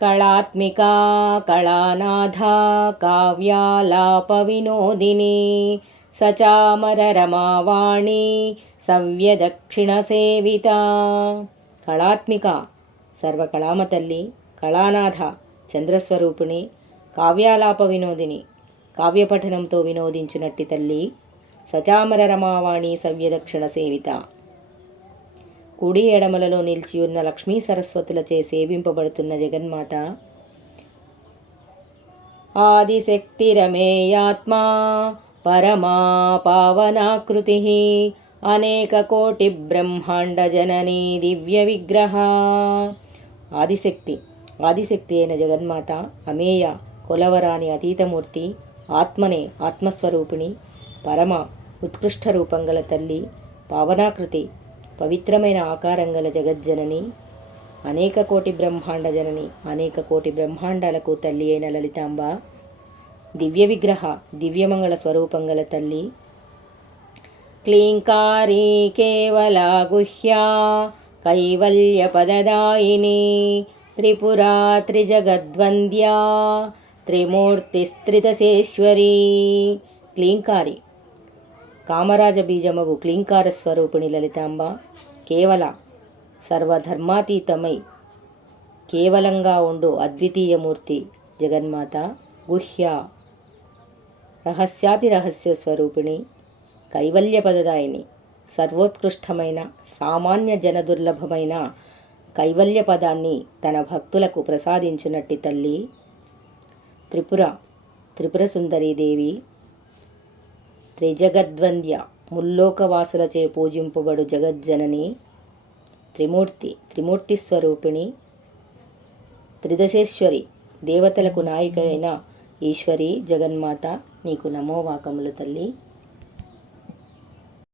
కళాత్మికా కళానాథా కావ్యాలాపవినోదిని సచామరరమావాణి సవ్యదక్షిణసేవిత. కళాత్మిక సర్వకళామ తల్లి కళానాథ చంద్రస్వరూపిణి కావ్యాలాప వినోదిని కావ్యపఠనంతో వినోదించునట్టి తల్లి సచామర రమావాణి సవ్యదక్షిణ సేవిత కుడి ఎడమలలో నిలిచి ఉన్న లక్ష్మీ సరస్వతులచే సేవింపబడుతున్న జగన్మాత. ఆదిశక్తిరమేయాత్మా పరమా పావనాకృతి. అనేక కోటి బ్రహ్మాండ జననీ దివ్య విగ్రహ. ఆదిశక్తి ఆదిశక్తి అయిన జగన్మాత అమేయ కొలవరాని అతీతమూర్తి ఆత్మనే ఆత్మస్వరూపిణి పరమ ఉత్కృష్ట రూపం గల తల్లి పావనాకృతి పవిత్రమైన ఆకారం గల జగజ్జనని అనేక కోటి బ్రహ్మాండ జనని అనేక కోటి బ్రహ్మాండాలకు తల్లి అయిన లలితాంబ దివ్య విగ్రహ దివ్యమంగళ స్వరూపం గల తల్లి. క్లీంకారీ కేవల గుహ్యా కైవల్యపదదాయిని త్రిపురా త్రిజగద్వంద్యా త్రిమూర్తిస్త్రిదశేశ్వరీ క్లీంకారి కామరాజ బీజమగు క్లీంకార స్వరూపిణి లలితాంబ కేవల సర్వధర్మాతీతమై కేవలంగా ఉండు అద్వితీయమూర్తి జగన్మాత గుహ్య రహస్యాతి రహస్య స్వరూపిణి కైవల్యపదదాయిని సర్వోత్కృష్టమైన సామాన్య జనదుర్లభమైన కైవల్య పదాన్ని తన భక్తులకు ప్రసాదించినట్టి తల్లి త్రిపుర త్రిపుర సుందరీదేవి త్రిజగద్వంద్య ముల్లోకవాసులచే పూజింపబడు జగజ్జనని త్రిమూర్తి త్రిమూర్తి స్వరూపిణి త్రిదశేశ్వరి దేవతలకు నాయిక అయిన ఈశ్వరి జగన్మాత నీకు నమోవాకములు తల్లి.